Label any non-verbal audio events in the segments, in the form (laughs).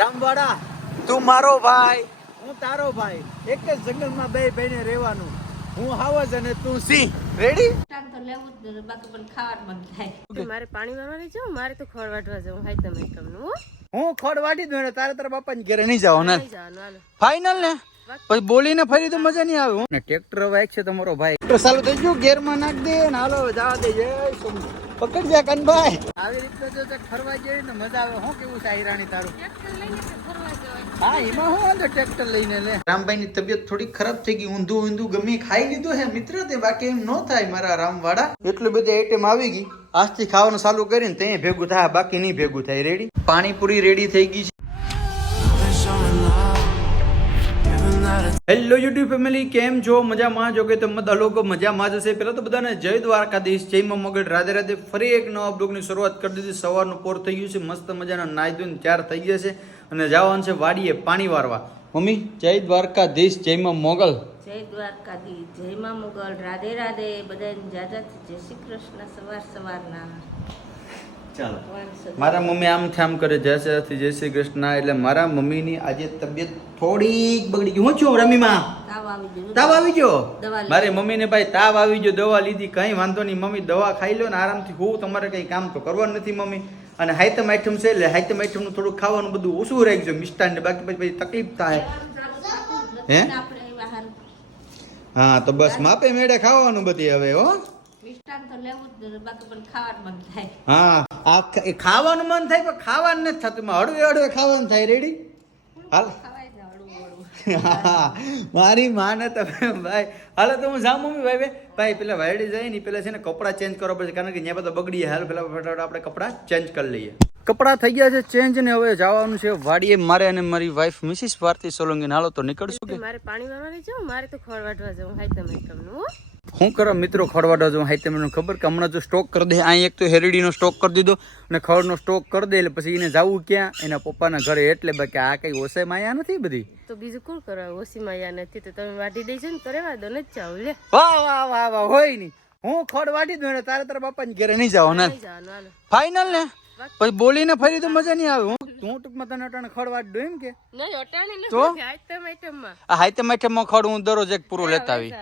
રામવાડા. તું મારો ભાઈ. હું તારો ભાઈ. એક જ જંગલમાં બે ભાઈને રહેવાનું. હું હાવજ અને તું સિંહ રેડી કામ તો લેવું જ જોઈએ, બાકી પણ ખાવાનું મન થાય. મારે પાણી વાળવાની છે? મારે તો ખોળ વાટવા જવું. હાય તમે તમને હું. ખોડ વાટી દઉં ને તારે તારા બાપાને ઘરે નહીં જાવ ને. નહીં જવાનું ફાઈનલ ફાઇનલ ને? પછી બોલીને ફરી તો મજા નહીં આવે હું. ને ટ્રેક્ટર હવે છે તમારો ભાઈ. ટ્રેક્ટર ચાલુ થઈ ગયું ગેરમાં નાખ દે ને હાલો જવા દે. જય પકડ જા કનભાઈ આવી રીતે જો તે ફરવા જઈએ ને મજા આવે. હું કેવું છે તારું? હા એમાં હું વાંધો ટ્રેક્ટર લઈને લે. રામભાઈ ની તબિયત થોડી ખરાબ થઈ ગઈ ઊંધું ઊંધું ગમે ખાઈ લીધું હે. મિત્ર તે બાકી એમ ન થાય મારા રામવાડા એટલું બધી આઈટમ આવી ગઈ. આજથી ખાવાનું ચાલુ કરીને ત્યાં ભેગું થાય બાકી નહીં ભેગું થાય. રેડી પાણીપુરી રેડી થઈ ગઈ છે. હેલો યુટ્યુબ ફેમિલી કેમ છો? મજામાં? જો કે તમે બધા લોકો મજામાં જ હશે. પહેલા તો બધાને જય દ્વારકાધીશ. જય માં રાધે રાધે ફરી એક નવા બ્લોગની શરૂઆત કરી દીધી. સવારનું પોર થઈ ગયું છે. મસ્ત મજાના નાઈ ધોઈને ચાર થઈ ગયા છે. અને જવાનું છે વાડીએ પાણી વારવા. મમ્મી જય દ્વારકાધીશ. જય માં મોગલ. જય દ્વારકાધીશ. જય માં મોગલ. રાધે રાધે. બધાને જાજાથી જય શ્રી કૃષ્ણ. સવાર સવારના. ચાલો. મારા મમ્મી આમ થામ કરે જય શ્રી જય શ્રી કૃષ્ણ. એટલે મારા મમ્મીની આજે તબિયત થોડીક બગડી ગઈ. હું છું રમીમાં? તાવ આવી ગયો. મારી મમ્મીને ભાઈ તાવ આવી ગયો દવા લીધી કઈ વાંધો નહીં. મમ્મી દવા ખાઈ લો ને આરામથી. હું તમારે કઈ કામ તો કરવાનું નથી મમ્મી. અને હાઈતમ આઈટમ છે એટલે હાઈતમ આઈટમનું થોડું ખાવાનું બધું ઓછું રાખજો મિષ્ટાન ને બાકી પછી તકલીફ થાય. હે? હા તો બસ માપે મેળે ખાવાનું બધી હવે હો. મિષ્ટાન તો લેવું જ બાકી પણ ખાવાનું મન થાય. હા. આ ખાવાનું મન થાય પણ ખાવાનું નથી થતું. હળવે હળવે ખાવાનું થાય. રેડી હાલ. (laughs) મારી માને તમે ભાઈ, હાલો તો હું જાઉં મમ્મી ભાઈ ભાઈ, પેલા વાયડી જાય ને પેલા છે ને કપડાં ચેન્જ કરવા પડશે કારણ કે ત્યાં બધા બગડી હાલ પેલા ફટાફટ આપણે કપડાં ચેન્જ કરી લઈએ. કપડાં થઈ ગયા છે ચેન્જ ને હવે જવાનું છે વાડીએ. મારે અને મારી વાઈફ મિસિસ ભારતી સોલંકી હાલો તો નીકળશું કે? મારે પાણી વાળવાની જવું મારે તો ખોળ વાટવા જવું. હાઈ તમે તમને હો કરો મિત્રો ખડવાડો જો હાઈ તમને ખબર કે હમણાં જો સ્ટોક કરી દે અહીં એક તો હેરડીનો સ્ટોક કરી દીધો અને ખડનો સ્ટોક કરી દે એટલે પછી એને જવું ક્યાં? એના પપ્પાના ઘરે એટલે બાકી આ કઈ ઓસે માયા નથી બધી? તો બીજું કોણ કરે? ઓસી માયા નથી તો તમે વાટી દેજો ને તો રેવા દો ને જાવ લે. વાહ વાહ વાહ વાહ હોય નહીં. હું ખડ વાટી દઉં ને તારે તારા બાપાની ઘરે નહીં જવાનું. ફાઈનલ ફાઇનલ ને? પછી બોલીને ફરી તો મજા નહીં આવે. હું હું ટૂંકમાં તને અટાણે ખડ વાટ એમ કે. તો? નથી આઈટમમાં ખડ હું દરરોજ એક પૂરો લેતા આવી.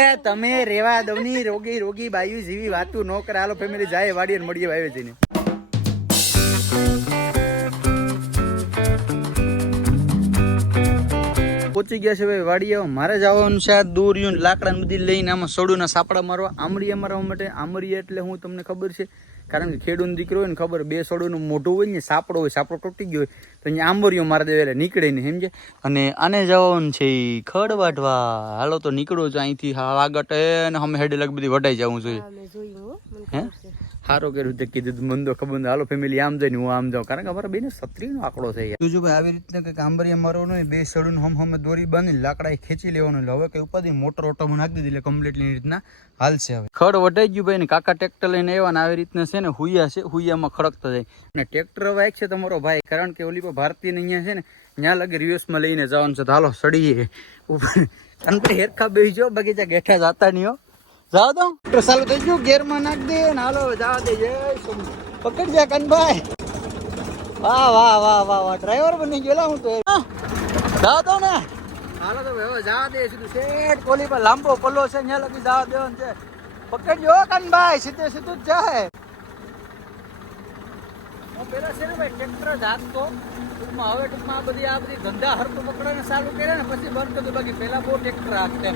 એ તમે રેવા દવની રોગી રોગી બાયુ જેવી વાતું ન કરે. હાલો ફેમિલી જાય વાડીએ મળીએ વાવે જઈને. પહોંચી ગયા છે ભાઈ વાડીએ. મારે જવાનું છે આ દોરીયું લાકડા બધી લઈને આમાં સડુના સાપડા મારવા. આમરી મારવા માટે. આમરી એટલે હું તમને ખબર છે કારણ કે ખેડૂત દીકરો હોય ને ખબર બે સડુનું મોઢું હોય ને સાપડો હોય સાપડો તૂટી ગયો હોય તો અહીંયા આંબરીઓ મારી દેવે એટલે નીકળે ને સમજે અને આને જવાનું છે ઈ ખડ વાટવા હાલો તો નીકળો છો અહીંથી આગળ ને અમે હેડે લગ બધી વટાઈ જવું જોઈએ હા મેં કે કર્યું તે કીધું મન તો ખબર. હાલો ફેમિલી આમ જાય હું આમ જાઉં. કારણ કે અમારા બેને સત્રીનો આંકડો થઈ ગયો તું જો ભાઈ આવી રીતના કંઈક આંબરિયા મારવાનું બે સડું હમ હમે દોરી બાંધી લાકડા ખેંચી લેવાનું. એટલે હવે કઈ ઉપાધિ મોટર ઓટો નાખી દીધી એટલે કમ્પ્લીટલી રીતના હાલશે હવે. ખડ વટાઈ ગયું ભાઈ ને કાકા ટ્રેક્ટર લઈને આવ્યા ને આવી રીતના છે ને હુયા છે હુયામાં ખડકતો જાય. અને ટ્રેક્ટર હવે છે તમારો ભાઈ કારણ કે ઓલી પર ભારતીય ને અહીંયા છે ને ત્યાં લગે રિવર્સમાં લઈને જવાનું છે. તો હાલો સડીએ. ઉપર. અને પછી હેરખા બેસી જો બગીચા ગેઠા જાતા નહીં હો. જાવ દો તો ચાલુ થઈ ગયું. ગેરમાં નાખ દે ને હાલો જવા દે. જય પકડ જા કનભાઈ. વાહ વાહ વાહ વાહ વાહ. ડ્રાઈવર બની ગયેલા હું તો. જાવ દો ને. હાલો તો હવે જવા દે. સીધું શેઠ કોલી પર લાંબો પલ્લો છે ત્યાં લગી જવા દેવાનું છે. પકડજો કનભાઈ. સીધે સીધું જ જાય. હું પેલા છે ને ભાઈ ટ્રેક્ટર જ હાંકતો ટૂંકમાં હવે ટૂંકમાં આ બધી આ બધી ધંધા હરતું પકડવાને ચાલુ કર્યા ને પછી બંધ કરી બાકી પેલા બહુ ટ્રેક્ટર હાંકતે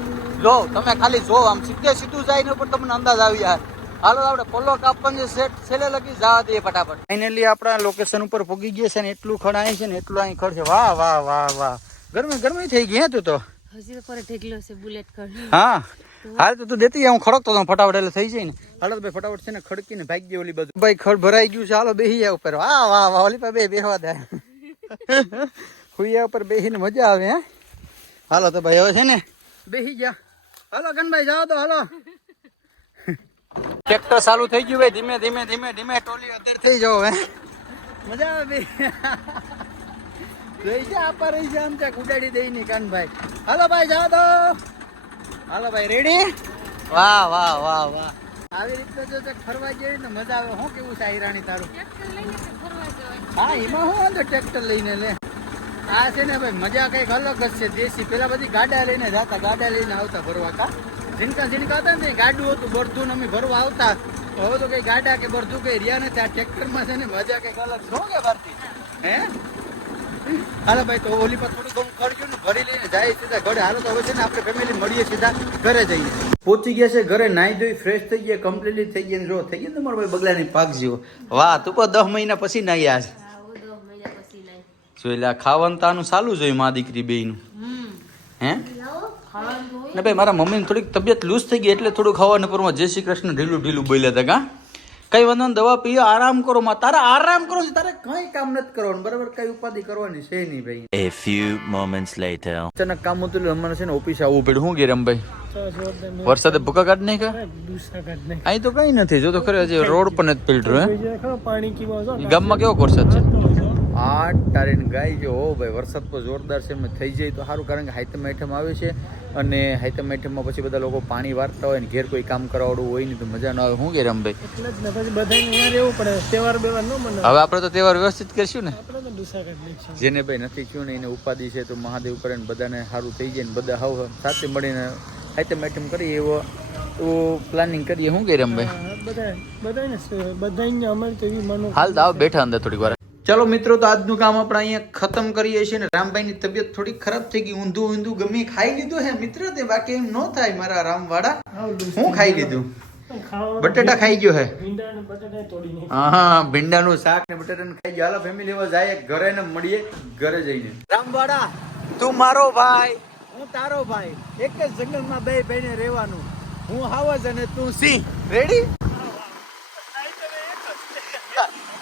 જો તમે ખાલી જો આમ સીધે સીધું જાય ને ઉપર તમને અંદાજ આવી જાય. હાલો આપણે પોલો કાપવાનું છે. સેટ છેલ્લે લગી જવા દઈએ ફટાફટ. ફાઇનલી આપણા લોકેશન ઉપર પહોંચી ગયા છે ને એટલું ખડ અહીં છે ને એટલું અહીં ખડ છે. વાહ વાહ વાહ વાહ. ગરમી ગરમી થઈ ગઈ હે તું તો. હજી પર ઢેકલો છે બુલેટ ખડ હા હાલ તો તું દેતી હું ખડકતો તો ફટાફટ એટલે થઈ જાય ને. હાલો તો ભાઈ ફટાફટ છે ને ખડકીને ભાગી ગયો ઓલી બાજુ. ભાઈ ખડ ભરાઈ ગયું છે હાલો બેહી જાય ઉપર વાહ વાહ વાહ ઓલી પાસે બેહવા દે. (laughs) હુયા ઉપર બેહીને મજા આવે હે? હાલો તો ભાઈ હવે છે ને બેહી ગયા. હાલો ગનભાઈ જાઓ તો હાલો. ટ્રેક્ટર ચાલુ થઈ ગયું ભાઈ. ધીમે ધીમે ધીમે ધીમે ટોલી અધર થઈ જાવ હે? મજા આવે રહી છે આપા રહી છે આમ ત્યાં ઉડાડી દઈ ની કાનભાઈ હાલો ભાઈ જાઓ તો. હાલો ભાઈ રેડી વાહ વાહ વાહ વાહ. આવી રીતે જો તે ફરવા જઈએ ને મજા આવે. હું કેવું છે હિરાણી તારું? હા એમાં હું વાંધો ટ્રેક્ટર લઈને લે. આ છે ને ભાઈ મજા કંઈક અલગ જ છે. દેશી. પેલા બધી ગાડા લઈને જતા ગાડા લઈને આવતા ભરવા કા? જીનકા ઝીણકા હતા ને ગાડું હતું બરધું ને અમે ભરવા આવતા. તો હવે તો કઈ ગાડા કે બરધું કઈ રહ્યા નથી. આ ટ્રેક્ટરમાં છે ને મજા કંઈક અલગ શું કે ભારતી હે? હાલો ભાઈ તો ઓલી પર થોડું ઘણું ખર્ચ્યું ને ભરી લઈને જાય સીધા ઘરે. હાલો તો હવે છે ને આપણે ફેમિલી મળીએ સીધા ઘરે જઈએ. પહોંચી ગયા છે ઘરે નાઈ ધોઈ ફ્રેશ થઈ ગયા કમ્પ્લીટલી થઈ ગયા ને જો થઈ ગયા ને તમારો ભાઈ બગલાની પાક જેવો. વાહ તું પણ દસ મહિના પછી નાઈ આજ. જોઈ લે ખાવાનું તો આનું ચાલુ મા દીકરી બેયનું. હે? ને ભાઈ મારા મમ્મીની થોડીક તબિયત લૂઝ થઈ ગઈ એટલે થોડું ખાવાનું પરમાં જય શ્રી કૃષ્ણ ઢીલું ઢીલું બોલ્યા હતા કા? કઈ વાંધો દવા પીઓ આરામ કરો. માં તારે આરામ કરો છે તારે કઈ કામ નથી કરવાનું. બરાબર કઈ ઉપાધિ કરવાની છે નહીં ભાઈ. એ ફ્યુ મોમેન્ટ્સ લેટર અચાનક કામ હતું અમારે છે ને ઓફિસ આવવું પડ્યું. શું ગેરમ ભાઈ? વરસાદે ભૂકા કાઢ નહીં કા અહીં તો કઈ નથી જો તો ખરે હજી રોડ પર નથી ફિલ્ટર હે? ગામમાં કેવો વરસાદ છે? આ તારીને ગાય જો હો ભાઈ વરસાદ તો જોરદાર છે એમ થઈ જાય તો સારું કારણ કે હાઈતમ આઈટમ આવે છે. અને હાઈતમ આઈટમમાં પછી બધા લોકો પાણી વારતા હોય ને ઘેર કોઈ કામ કરાવડું હોય ને તો મજા ના આવે. શું ઘેર મનાવે હવે આપણે તો તહેવાર વ્યવસ્થિત કરશું ને? જેને ભાઈ નથી થયું ને એને ઉપાધિ છે તો મહાદેવ કરે ને બધાને સારું થઈ જાય ને બધા હાવ સાથે મળીને આઈટમ આઈટમ કરીએ એવો તો પ્લાનિંગ કરીએ. શું હા, એવી મનો હાલ તો આવો બેઠા અંદર થોડીક વાર. ચલો મિત્રો, તો આજનું કામ આપણે અહીંયા ખતમ કરીએ છીએ ને રામભાઈની તબિયત થોડી ખરાબ થઈ ગઈ, ઊંધું ઊંધું ગમે ખાઈ લીધું હે મિત્ર તે, બાકી એમ ન થાય મારા રામવાડા હું ખાઈ લીધું? બટેટા ખાઈ ગયો હે? હા ભીંડાનું શાક ને બટેટાનું ખાઈ ગયો. હાલો ફેમિલી હવે જાય ઘરે ને મળીએ ઘરે જઈને. રામવાડા તું મારો ભાઈ, હું તારો ભાઈ. એક જ જંગલમાં બે ભાઈને રહેવાનું. હું હાવજ અને તું સિંહ. રેડી ઈ તો એક જ થાય ને તું ને હું પણ એક જ છે ને બે ભાઈ હાલો તો ફેમિલી લેવા જાય સીધા ઘરે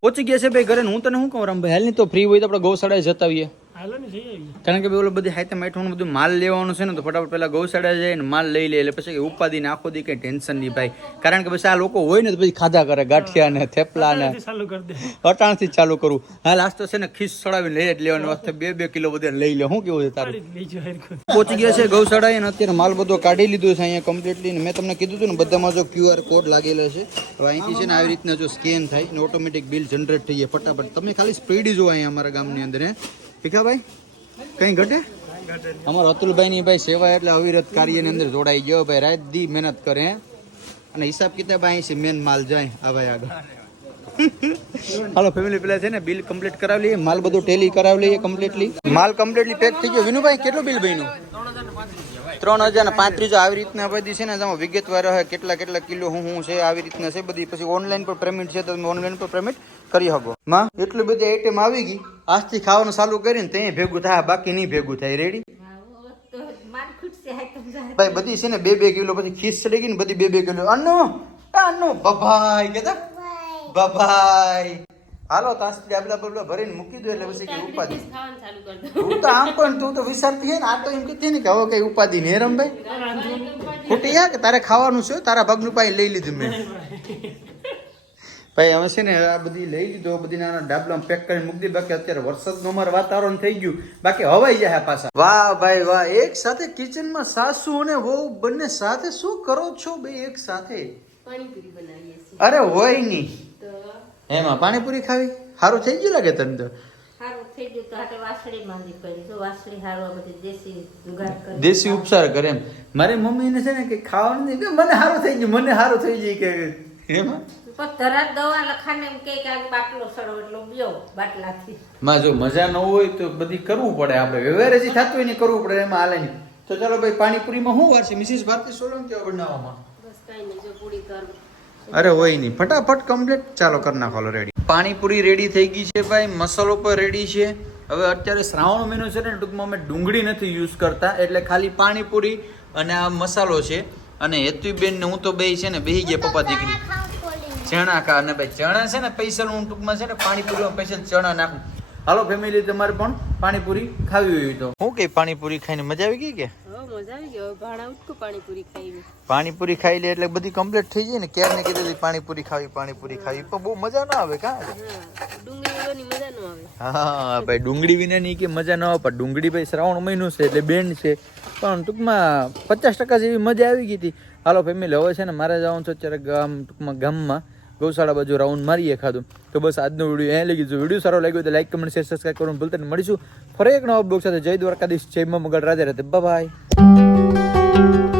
પહોંચી ગયા છે ભાઈ ઘરે હું તને શું કહું, રામભાઈ? હાલની તો ફ્રી હોય તો આપણે ગૌશાળાએ જતા આવીએ. કારણ કે ઓલો બધી હાઈતે માઠવાનું બધું માલ લેવાનું છે ને તો ફટાફટ પેલા ગૌશાળા જાય ને માલ લઈ લે એટલે પછી ઉપાધિ ને આખો દી કઈ ટેન્શન નહીં ભાઈ. કારણ કે પછી આ લોકો હોય ને તો પછી ખાધા કરે ગાંઠિયા ને થેપલા ને. અટાણથી ચાલુ કરું. હા લાસ્ટ તો છે ને ખીસ ચડાવીને લઈ જ લેવાનું વાસ્તે બે બે કિલો બધા લઈ લે. શું કેવું છે તારું? પહોંચી ગયા છે ગૌશાળા અને અત્યારે માલ બધો કાઢી લીધો છે અહીંયા કમ્પ્લીટલી મેં તમને કીધું હતું ને બધામાં જો ક્યુઆર કોડ લાગેલો છે. હવે અહીંથી છે ને આવી રીતના જો સ્કેન થાય ને ઓટોમેટિક બિલ જનરેટ થઈ જાય ફટાફટ. તમે ખાલી સ્પીડ જોવા અહીંયા અમારા ગામની અંદર ભીખાભાઈ કઈ ઘટે? અમારા અતુલભાઈ ની ભાઈ સેવા એટલે અવિરત કાર્યની અંદર જોડાઈ ગયો. ભાઈ રાત દી મહેનત કરે. અને હિસાબ કિતાબ અહીં છે મેન માલ જાય આ ભાઈ આગળ. હાલો ફેમિલી પેલા છે ને બિલ કમ્પ્લીટ કરાવી લઈએ. માલ બધું ટેલી કરાવી લઈએ કમ્પ્લીટલી માલ કમ્પ્લીટલી પેક થઈ ગયો. વિનુભાઈ કેટલું બિલ બન્યું? ત્રણ હજાર ને પાંત્રીસ આવી રીતના બધી છે ને તમે વિગતવાર હોય કેટલા કેટલા કિલો હું હું છે આવી રીતના છે બધી. પછી ઓનલાઈન પર પેમેન્ટ છે તો તમે ઓનલાઈન પર પેમેન્ટ કરી શકો. માં એટલી બધી આઈટમ આવી ગઈ. આજથી ખાવાનું ચાલુ કરીને ત્યાં ભેગું થાય બાકી નહીં ભેગું થાય. રેડી તો ભાઈ બધી છે ને બે બે કિલો પછી ખીસ ચડી ગઈ ને બધી બે બે કિલો. અન્નો અન્નો બભાઈ કેતા? બભાઈ હાલો તાસ ડાબલા બબલા ભરીને મૂકી દો એટલે પછી કઈ ઉપાધિ. તું તો આમ પણ તું તો વિચારતી હે ને આ તો એમ કીધી ને કે હવે કઈ ઉપાધિ નહીં રમભાઈ? ખોટી યા કે તારે ખાવાનું છે? તારા ભાગનું પાઈ લઈ લીધું મેં. ભાઈ હવે છે ને આ બધી લઈ લીધો બધી નાના ડાબલા પેક કરીને મૂકી બાકી અત્યારે વરસાદનું અમારે વાતાવરણ થઈ ગયું. બાકી હવાઈ જાય પાછા. વાહ ભાઈ વાહ. એક સાથે કિચનમાં સાસુ અને વહુ બંને સાથે શું કરો છો બે એક સાથે? પાણીપુરી બનાવીએ છીએ. અરે હોય નહીં. એમાં પાણીપુરી ખાવી? સારું થઈ ગયું લાગે તને તો? ગયું દેશી ઉપચાર કરે એમ. મારી મમ્મીને છે ને કે ખાવાનું નહીં કે મને સારું થઈ ગયું મને સારું થઈ જાય કે એમાં. તરત દવા લખાને એમ કે બાટલો સડો એટલો બ્યો બાટલાથી. માં જો મજા ન હોય તો બધી કરવું પડે આપણે. વ્યવહાર જે થતું હોય ને કરવું પડે એમાં હાલે નહીં. તો ચાલો ભાઈ પાણીપુરીમાં શું વાર છે મિસિસ ભારતી સોલંકી બનાવવામાં. બસ કઈ નહીં જો પૂરી કર. અરે હોય નહીં. ફટાફટ કમ્પ્લીટ ચાલો કરી નાખો રેડી પાણીપુરી રેડી થઈ ગઈ છે ભાઈ. મસાલો પણ રેડી છે. હવે અત્યારે શ્રાવણ મહિનો છે ને, ટૂંકમાં અમે ડુંગળી નથી યુઝ કરતા. એટલે ખાલી પાણીપુરી અને આ મસાલો છે. અને હેતુબેન ને હું તો બે છે ને, બેહી ગયા પપ્પા દીકરી. ચણા ખા અને ભાઈ, ચણા છે ને પૈસા હું ટૂંકમાં છે ને, પાણીપુરીમાં પૈસા ચણા નાખું. હાલો ફેમિલી તમારે પણ પાણીપુરી ખાવી હોય તો. હું કે પાણીપુરી ખાઈને મજા આવી ગઈ કે? મજા આવી ગઈ. ભાણા ઉટકું પાણીપુરી ખાઈ પાણીપુરી ખાઈ લે એટલે બધી કમ્પ્લીટ થઈ જાય ને? ક્યારે કીધું પાણીપુરી ખાવી પાણીપુરી ખાવી? પણ બહુ મજા ના આવે કા હા ડુંગળી મજા ન આવે. હા ભાઈ ડુંગળી વિના ની કે મજા ન આવે? પણ ડુંગળી ભાઈ શ્રાવણ મહિનો છે એટલે બેન્ડ છે. પણ ટૂંકમાં પચાસ ટકા જેવી મજા આવી ગઈ હતી. હાલો ફેમિલી હવે છે ને મારે જવાનું છે અત્યારે ગામ ટૂંકમાં ગામમાં. ગૌશાળા બાજુ રાઉન્ડ મારીએ ખાધું. તો બસ આજનો વીડિયો અહીંયા લઈ ગયો વીડિયો સારો લાગ્યો તો લાઈક કમેન્ટ શેર સબસ્ક્રાઈબ કરવાનું ભૂલતા નહીં. મળીશું ફરી એક નવા બ્લોગ સાથે. જય દ્વારકાધીશ. જય મગળ રાધે રાધે. બાય